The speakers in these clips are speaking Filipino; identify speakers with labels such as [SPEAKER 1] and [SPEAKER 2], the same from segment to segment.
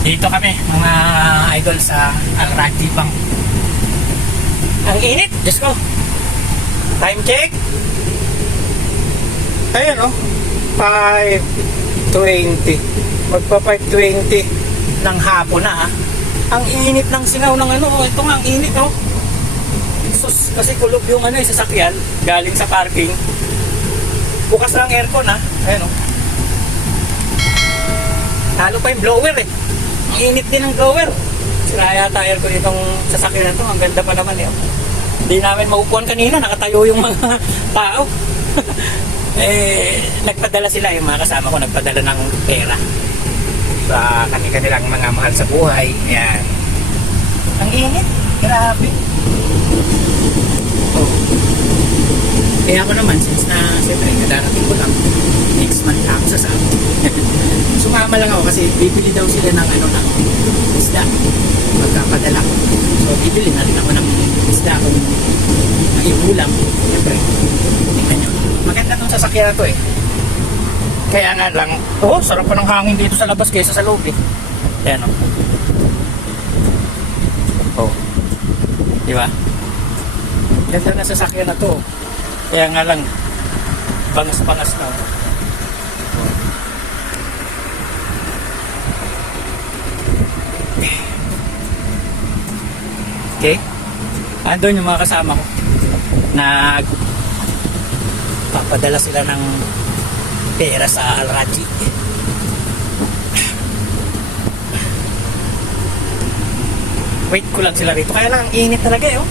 [SPEAKER 1] Dito kami, mga idol sa Al Rugby Bank. Ang init, Diyos ko. Time check. Ayan oh. 5.20. Magpa 5.20 ng hapon na ah. Ang init ng singaw ng ano. oh. Ito nga, ang init oh. Sus, kasi kulog yung ano, yung sasakyan galing sa parking. Bukas lang aircon ah. Ayan oh. Lalo pa yung blower eh. Init din ng blower. Sira yata aircon itong sasakyan na to. Ang ganda pa naman eh. Hindi namin maupuan kanina. Nakatayo yung mga tao. eh, nagpadala sila yung mga kasama ko. Nagpadala ng pera. Sa kani-kanilang mga mahal sa buhay. Yan. Ang init. Grabe. Oh. Kaya ako naman, since na siyempre, kadarating ko lang, next month ako sa Saudi. Sumama lang ako kasi bibili daw sila ng ano ng isda. Magkapadala. So, bibili na rin ako ng isda kung naiulam. Siyempre, tingnan nyo. Maganda tong sasakyan na to eh. Kaya nga lang, oh, sarap pa ng hangin dito sa labas kaysa sa loob eh. Ayan oh. Oh. Di ba? Ganda na sasakyan na to. Kaya nga lang, bangas-bangas na. Okay? Andun yung mga kasama ko. Nag papadala sila ng pera sa Al-Raji. Wait ko lang sila rito. Kaya lang, ang init talaga eh. Oh.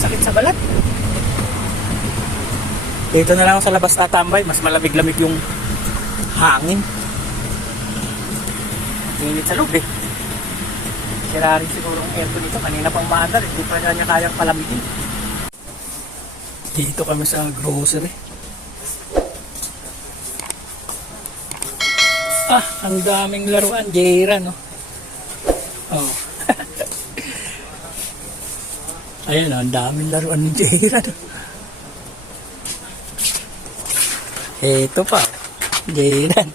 [SPEAKER 1] Sakit sa balat. Dito na lang sa labas tatambay. Mas malamig-lamig yung hangin. Init sa loob eh. Sira rin siguro ang aircon dito. Kanina pang maandar. Hindi pa niya kayang palamigin. Dito kami sa grocery. Ah, ang daming laruan. Jera, no? Oh. Ayan, oh, ang daming laruan ni Jera. no? Ito pa. Jairan.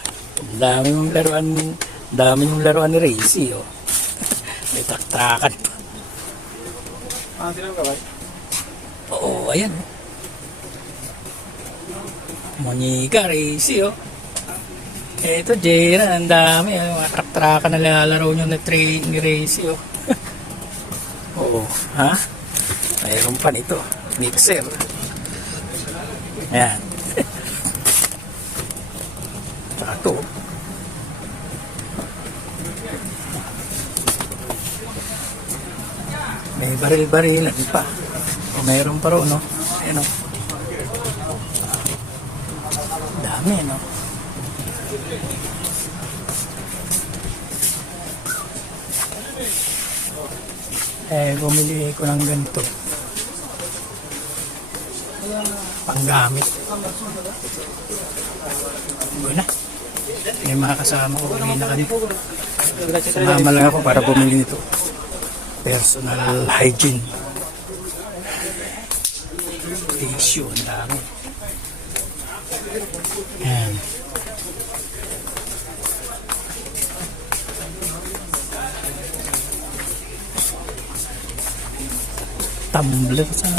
[SPEAKER 1] Ang dami mong laruan. Ang dami mong laruan ni Racy, oh. May traktrakan pa.
[SPEAKER 2] Ah, sino ka ba?
[SPEAKER 1] Oo, ayan. Monica, Racy, oh. Ito, Jairan. Ang dami. Oh. Mga traktrakan na lalaro nyo na train ni Racy, oh. Oo, ha? Mayroon pa nito. Mixer. Ayan. Tsaka to. May baril-barilan pa. O mayroon pa rin, no? Ayan, o. Dami, no? Eh, bumili ko ng ganito. Panggamit. Uwi na. May mga kasama ko. Uwi na kami. Sumama lang ako para bumili nito. Personal hygiene. Tissue. Ang dami. Yan. Tumbler sa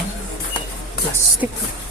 [SPEAKER 1] plastic.